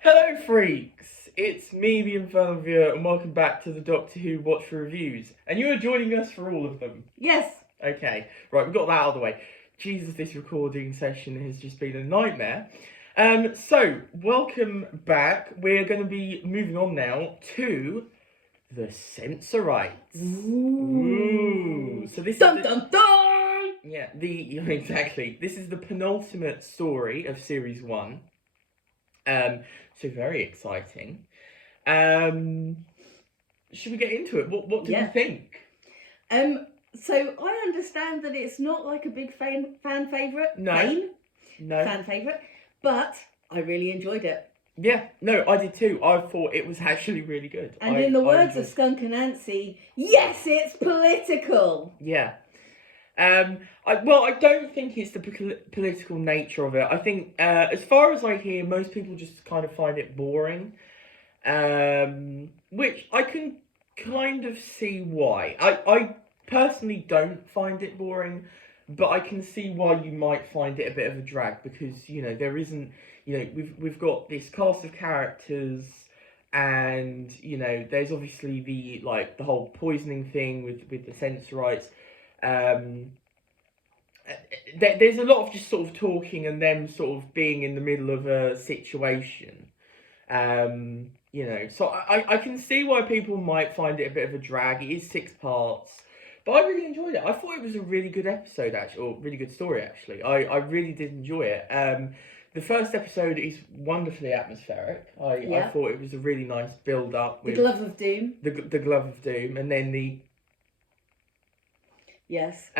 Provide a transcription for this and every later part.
Hello, freaks! It's me, the Infernal Viewer, and welcome back to the Doctor Who Watch Reviews. And you are joining us for all of them. Yes. Okay, right, we've got that out of the way. Jesus, this recording session has just been a nightmare. So, welcome back. We're going to be moving on now to the sensorites. Ooh. So this Dun is dun dun! Yeah, exactly. This is the penultimate story of Series 1. So very exciting. Should we get into it? What do you think? So I understand that it's not like a big fan favourite. No. Fan favourite, but I really enjoyed it. Yeah, no, I did too. I thought it was actually really good. And in the words of Skunk and Nancy, yes, it's political. Yeah. I don't think it's the political nature of it. I think, as far as I hear, most people just kind of find it boring. Which I can kind of see why. I personally don't find it boring, but I can see why you might find it a bit of a drag because, there isn't, we've got this cast of characters and, there's obviously the whole poisoning thing with the sensorites. There's a lot of just sort of talking and them sort of being in the middle of a situation. So I can see why people might find it a bit of a drag. It is 6 parts, but I really enjoyed it. I thought it was a really good episode, actually, or really good story, actually. I really did enjoy it. The first episode is wonderfully atmospheric. I thought it was a really nice build up with the Glove of Doom. The Glove of Doom, and then the yes,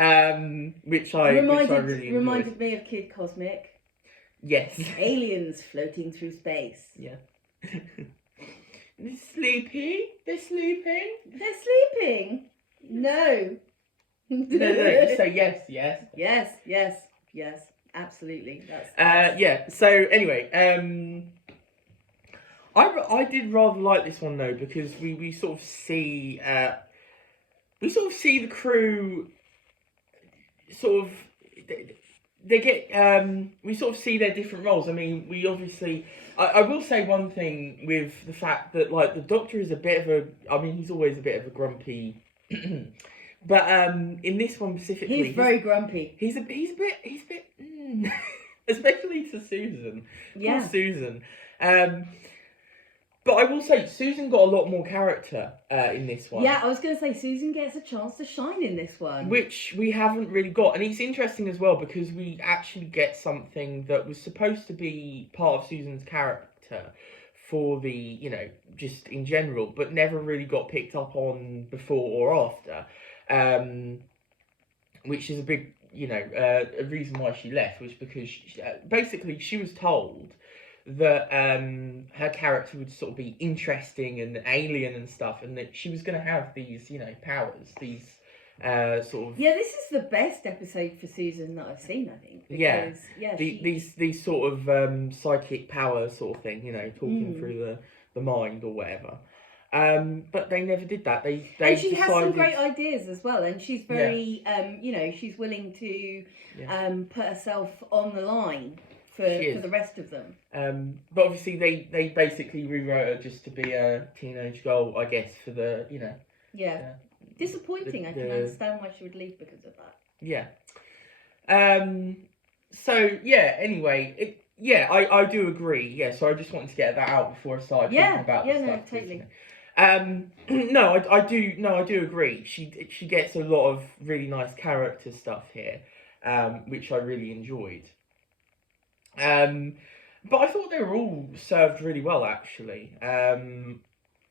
which I really enjoyed. Reminded me of Kid Cosmic. Yes, aliens floating through space. Yeah. They're sleeping. They're sleeping. They're sleeping. No. No. So yes. Absolutely. That's yeah. So anyway, I did rather like this one though because we sort of see the crew sort of they get we sort of see their different roles. I mean, we obviously I will say one thing with the fact that the Doctor is a bit of he's always a bit of a grumpy but in this one specifically he's very grumpy. He's a bit especially to Susan. Yeah. Poor Susan. But I will say, Susan got a lot more character in this one. Yeah, I was going to say, Susan gets a chance to shine in this one. Which we haven't really got. And it's interesting as well, because we actually get something that was supposed to be part of Susan's character for the, just in general, but never really got picked up on before or after. Which is a big, a reason why she left, was because basically she was told that her character would sort of be interesting and alien and stuff, and that she was going to have these, powers, these sort of... Yeah, this is the best episode for Susan that I've seen, I think. Because, these sort of psychic powers sort of thing, talking through the mind or whatever. But they never did that. They and she decided... has some great ideas as well, and she's very, she's willing to put herself on the line for the rest of them. But obviously they basically rewrote her just to be a teenage girl, I guess, for the, Yeah. Disappointing. I can understand why she would leave because of that. Yeah. So, yeah, anyway, I do agree. Yeah, so I just wanted to get that out before I started talking about the stuff. Yeah, totally. I do agree. She gets a lot of really nice character stuff here, which I really enjoyed. But I thought they were all served really well, actually.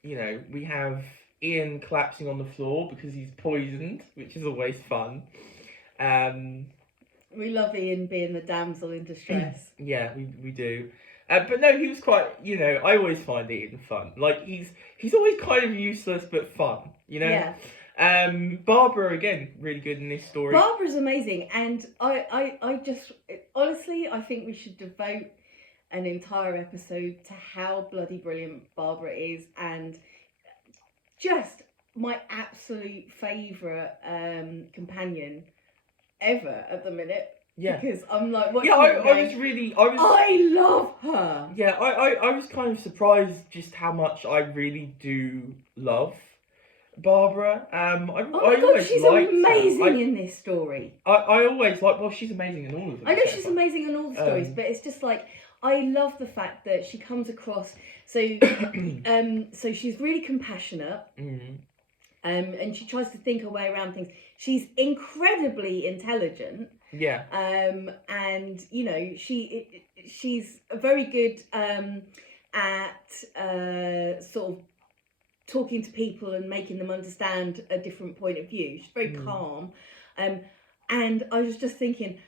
We have Ian collapsing on the floor because he's poisoned, which is always fun. We love Ian being the damsel in distress. Yeah, we do. But no, he was quite, I always find Ian fun. He's always kind of useless but fun, Yeah. Barbara, again, really good in this story. Barbara's amazing, and I just, honestly, I think we should devote an entire episode to how bloody brilliant Barbara is, and just my absolute favourite companion ever at the minute. Yeah. Because I'm like, watching Yeah, it going, I love her. Yeah, I was kind of surprised just how much I really do love Barbara. Oh I my god, always she's liked amazing her. in this story. I always like. Well, she's amazing in all of them. I know so she's far. amazing in all the stories, but it's just like I love the fact that she comes across so so she's really compassionate. Mm. And she tries to think her way around things. She's incredibly intelligent. Yeah. And you know she's very good at sort of talking to people and making them understand a different point of view. She's very calm. And I was just thinking,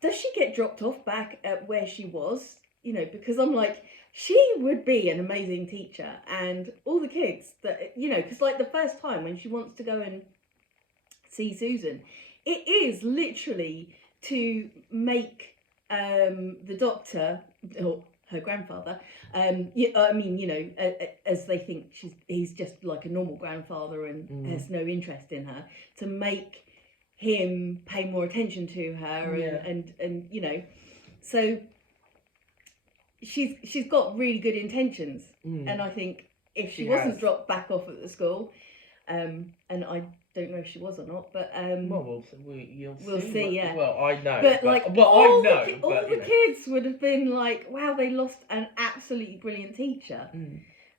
does she get dropped off back at where she was? You know, because I'm like, she would be an amazing teacher, and all the kids that, you know, because like the first time when she wants to go and see Susan, it is literally to make the doctor, or her grandfather, I mean, you know, as they think he's just like a normal grandfather and has no interest in her, to make him pay more attention to her, and you know, so she's got really good intentions, and I think if she wasn't dropped back off at the school, and I don't know if she was or not, but well, we'll see. Yeah. Well, I know, but like, all the kids would have been like, "Wow, they lost an absolutely brilliant teacher."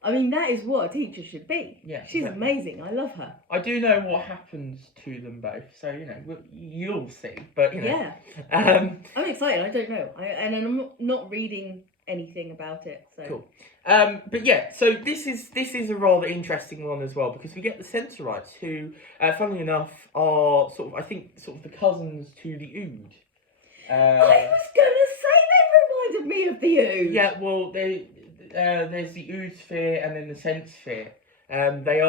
I mean, that is what a teacher should be. Yeah, she's amazing. I love her. I do know what happens to them both, so you know you'll see. But you know, yeah, I'm excited. I don't know, and I'm not reading anything about it. So cool. But yeah, so this is a rather interesting one as well, because we get the sensorites, who, funnily enough, are sort of, I think, sort of the cousins to the Ood. I was gonna say they reminded me of the Ood. Yeah, well, there's the Ood sphere and then the sense sphere. They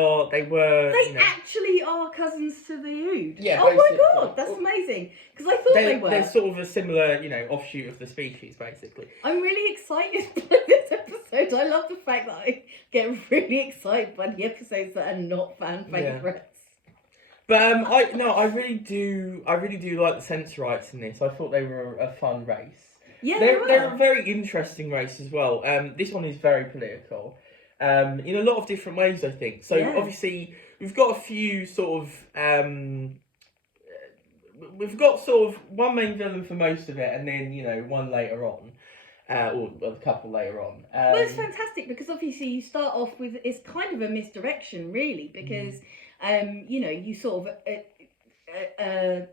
actually are cousins to the Ood. Yeah. Oh my god, that's amazing. Because I thought they were. They're sort of a similar, you know, offshoot of the species, basically. I'm really excited by this episode. I love the fact that I get really excited by the episodes that are not fan favourites. But I really do like the sensorites in this. I thought they were a fun race. Yeah, they're a very interesting race as well. This one is very political. In a lot of different ways, I think. So obviously we've got a few sort of we've got sort of one main villain for most of it, and then, you know, one later on, or a couple later on. Well, it's fantastic because obviously you start off with, it's kind of a misdirection, really, because you know, you sort of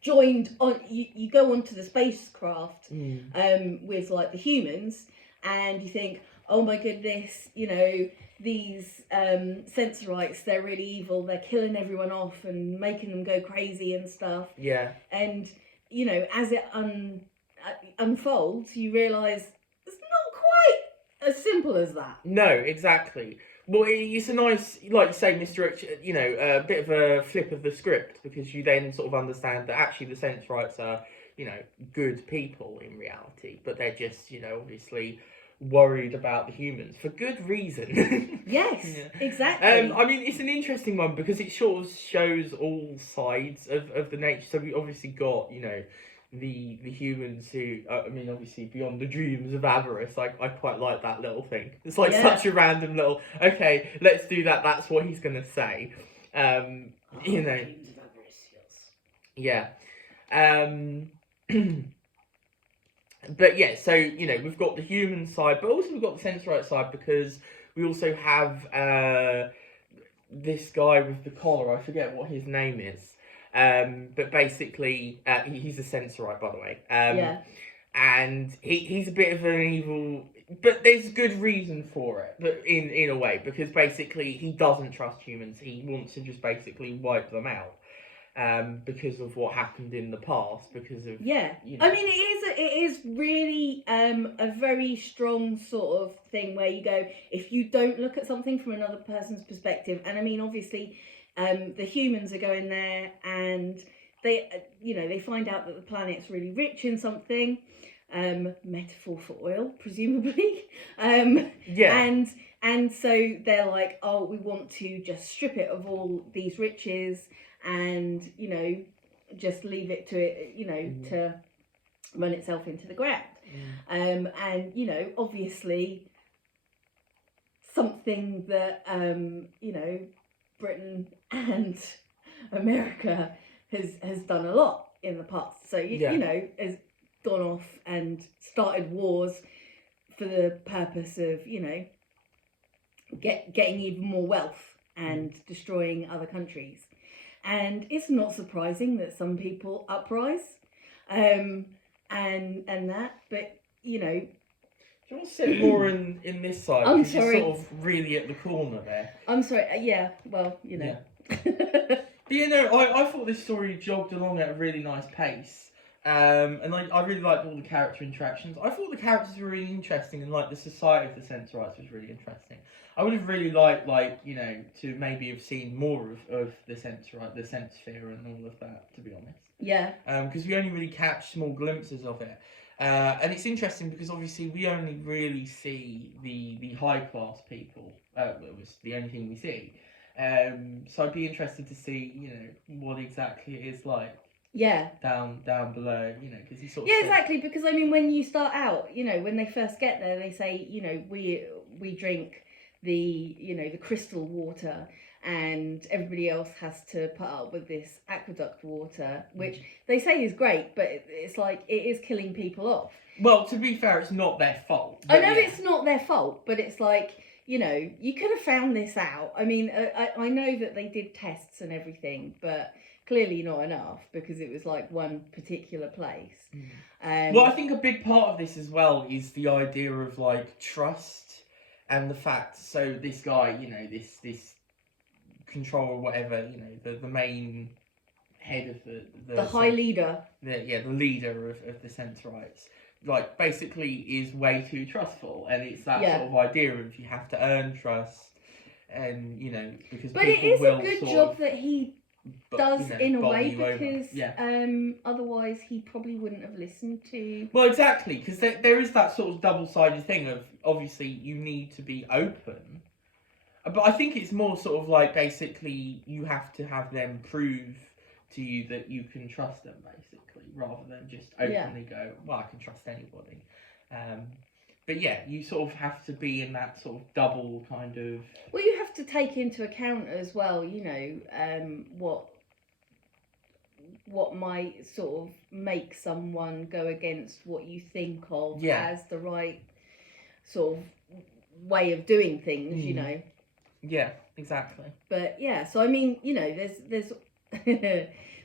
joined on. You go onto the spacecraft with like the humans, and you think, oh my goodness, you know, these sensorites, they're really evil, they're killing everyone off and making them go crazy and stuff. Yeah. And, you know, as it unfolds, you realise it's not quite as simple as that. No, exactly. Well, it's a nice, like you say, misdirection, you know, a bit of a flip of the script, because you then sort of understand that actually the sensorites are, you know, good people in reality, but they're just, you know, obviously worried about the humans for good reason. Yes, exactly. I mean, it's an interesting one because it sort of shows all sides of the nature. So we obviously got, you know, the humans who, I mean, obviously beyond the dreams of avarice. I quite like that little thing. It's like such a random little, okay, let's do that. That's what he's going to say. You know. Dreams of avarice, yes. Yeah. But yeah, so, you know, we've got the human side, but also we've got the sensorite side, because we also have this guy with the collar. I forget what his name is. But basically, he's a sensorite, by the way. And he's a bit of an evil, but there's good reason for it, but in a way, because basically he doesn't trust humans. He wants to just basically wipe them out. Because of what happened in the past, because of you know. I mean, it is really a very strong sort of thing where you go, if you don't look at something from another person's perspective, and I mean, obviously, the humans are going there, and they, you know, they find out that the planet's really rich in something, metaphor for oil, presumably, and so they're like, oh, we want to just strip it of all these riches, and, you know, just leave it to it, to run itself into the ground. And obviously something that Britain and America has done a lot in the past. So has gone off and started wars for the purpose of getting even more wealth and destroying other countries. And it's not surprising that some people uprise, and that, but Do you want to sit more in this side? I'm because sorry. You're sort of really at the corner there. I'm sorry. Yeah. Well, Yeah. But I thought this story jogged along at a really nice pace. And I really liked all the character interactions. I thought the characters were really interesting, and like the society of the sensorites was really interesting. I would have really liked, to maybe have seen more of the sensorite, the sensphere, and all of that. To be honest. Yeah. Because we only really catch small glimpses of it. And it's interesting because obviously we only really see the high class people. It was the only thing we see. So I'd be interested to see, what exactly it is like. Yeah. Down below, because he sort of. Yeah, exactly. Because I mean, when you start out, when they first get there, they say, we drink the crystal water, and everybody else has to put up with this aqueduct water, which they say is great, but it's like it is killing people off. Well, to be fair, it's not their fault. I know it's not their fault, but it's like, you could have found this out. I mean, I know that they did tests and everything, but clearly not enough, because it was like one particular place. Well, I think a big part of this as well is the idea of like trust and the fact. So this guy, this controller or whatever, the main head of the high leader. The leader of the sensorites. Like basically is way too trustful, and it's that sort of idea of you have to earn trust, and because. But it is a good job that he does in a way, because otherwise he probably wouldn't have listened to. Well, exactly, because there is that sort of double-sided thing of obviously you need to be open, but I think it's more sort of like basically you have to have them prove to you that you can trust them, basically, rather than just openly go, well, I can trust anybody. But yeah, you sort of have to be in that sort of double kind of. Well, you have to take into account as well, what might sort of make someone go against what you think of as the right sort of way of doing things, Yeah, exactly. But yeah, so I mean, there's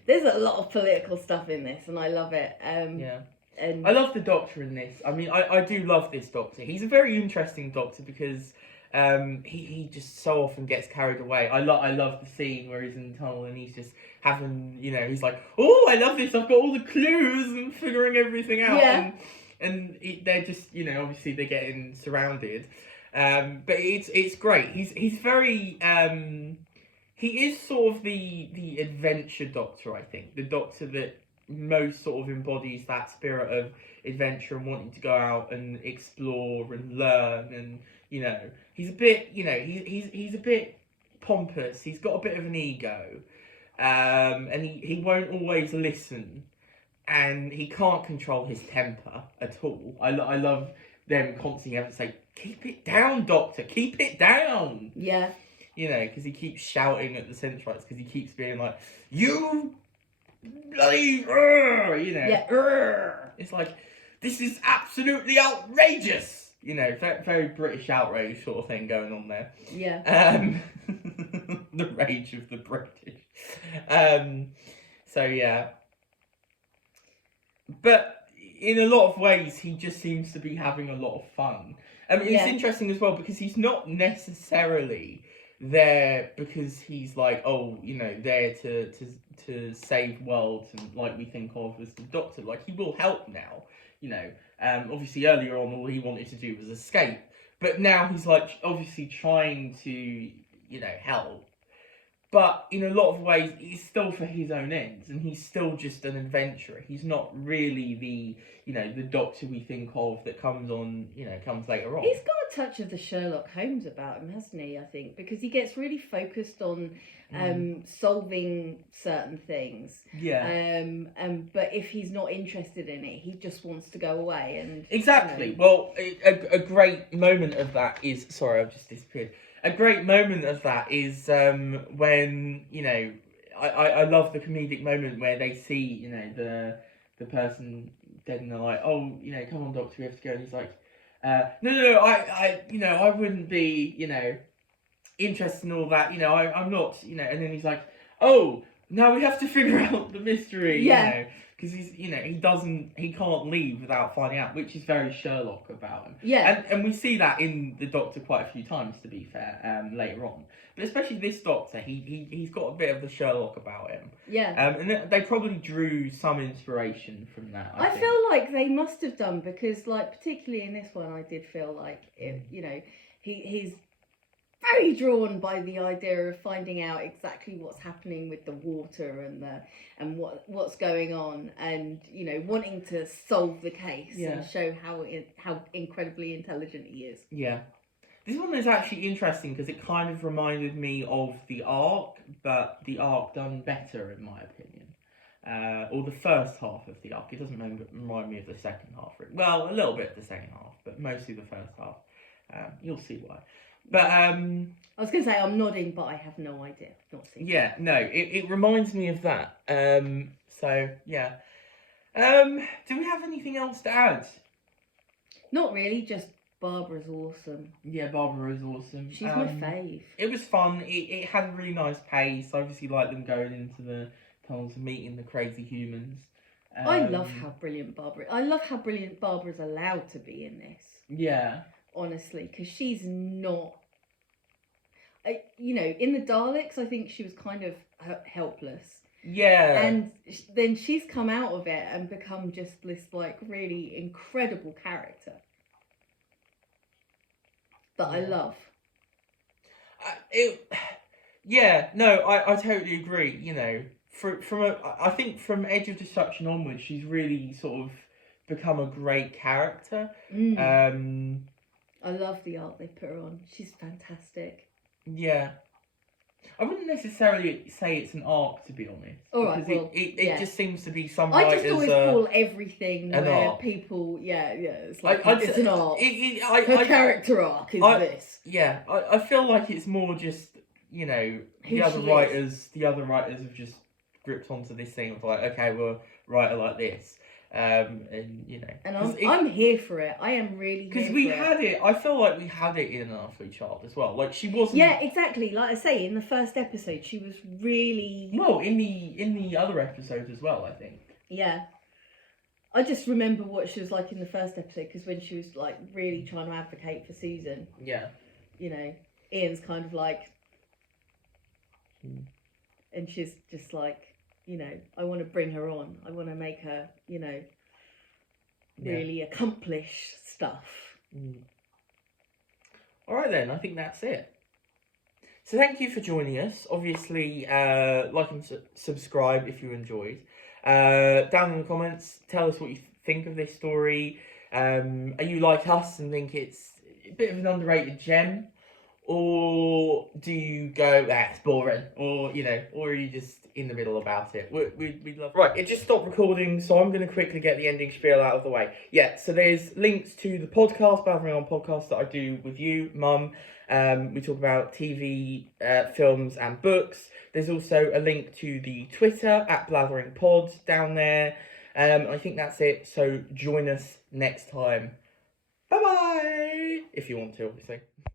there's a lot of political stuff in this, and I love it. And I love the Doctor in this. I mean, I do love this Doctor. He's a very interesting Doctor because he just so often gets carried away. I love the scene where he's in the tunnel and he's just having, he's like, oh, I love this. I've got all the clues and figuring everything out. Yeah. And they're just, obviously they're getting surrounded. But it's great. He's very. He is sort of the adventure Doctor, I think. The Doctor that most sort of embodies that spirit of adventure and wanting to go out and explore and learn, and he's a bit he's a bit pompous. He's got a bit of an ego, and he won't always listen, and he can't control his temper at all. I love them constantly having to say, keep it down, Doctor, keep it down. Yeah. Because he keeps shouting at the sensorites, because he keeps being like, you bloody, It's like, this is absolutely outrageous. Very British outrage sort of thing going on there. Yeah. The rage of the British. So yeah. But in a lot of ways, he just seems to be having a lot of fun. I mean, it's interesting as well, because he's not necessarily there because he's like, there to save worlds, and like we think of as the Doctor. Like, he will help now, obviously earlier on all he wanted to do was escape, but now he's like obviously trying to help, but in a lot of ways it's still for his own ends, and he's still just an adventurer. He's not really the the Doctor we think of that comes later on. He's got a a touch of the Sherlock Holmes about him, hasn't he? I think because he gets really focused on solving certain things. Yeah. But if he's not interested in it, he just wants to go away. And exactly. Well, a great moment of that is sorry, I've just disappeared. A great moment of that is when I love the comedic moment where they see the person dead and they're like, oh, come on, doctor, we have to go, and he's like, no, I wouldn't be, interested in all that, I'm not, and then he's like, oh, now we have to figure out the mystery, because he's, he can't leave without finding out, which is very Sherlock about him. Yeah. And we see that in the Doctor quite a few times, to be fair, later on. But especially this Doctor, he's got a bit of the Sherlock about him. Yeah. And they probably drew some inspiration from that. I think. feel like they must have done because, like, particularly in this one, I did feel like, he's very drawn by the idea of finding out exactly what's happening with the water and what's going on, and wanting to solve the case and show how incredibly intelligent he is. Yeah. This one is actually interesting because it kind of reminded me of the Ark, but the Ark done better in my opinion. Or the first half of the Ark. It doesn't remind me of the second half. Well, a little bit of the second half, but mostly the first half. You'll see why. But I was going to say I'm nodding, but I have no idea. I've not seen. Yeah, no, it reminds me of that. So yeah. Do we have anything else to add? Not really. Just Barbara's awesome. Yeah, Barbara is awesome. She's my fave. It was fun. It had a really nice pace. I obviously like them going into the tunnels and meeting the crazy humans. I love how brilliant Barbara. I love how brilliant Barbara's allowed to be in this. Yeah. Honestly, because she's not. In the Daleks, I think she was kind of helpless. Yeah. And then she's come out of it and become just this really incredible character that I love. I totally agree. I think from Edge of Destruction onwards, she's really sort of become a great character. I love the art they put her on. She's fantastic. Yeah. I wouldn't necessarily say it's an arc, to be honest. All right, because it just seems to be some I writers... just always call everything where arc. people... it's like, it's an arc. Her character arc is this. Yeah, I feel like it's more just, the other writers have just gripped onto this thing of like, okay, we'll write her like this. And I'm here for it. I am really here because we had it. I feel like we had it in An Earthly Child as well. Like she wasn't. Yeah, exactly. Like I say, in the first episode, she was really in the other episode as well. I think. Yeah, I just remember what she was like in the first episode because when she was like really trying to advocate for Susan. Yeah. Ian's kind of like, and she's just like. I want to bring her on. I want to make her, really accomplish stuff. All right then, I think that's it. So thank you for joining us. Obviously, like and subscribe if you enjoyed. Down in the comments, tell us what you think of this story. Are you like us and think it's a bit of an underrated gem? Or do you go, it's boring? Or, or are you just in the middle about it? We'd love... Right, it just stopped recording, so I'm going to quickly get the ending spiel out of the way. Yeah, so there's links to the podcast, Blathering On podcast, that I do with you, Mum. We talk about TV, films and books. There's also a link to the Twitter, @BlatheringPod, down there. I think that's it, so join us next time. Bye-bye! If you want to, obviously.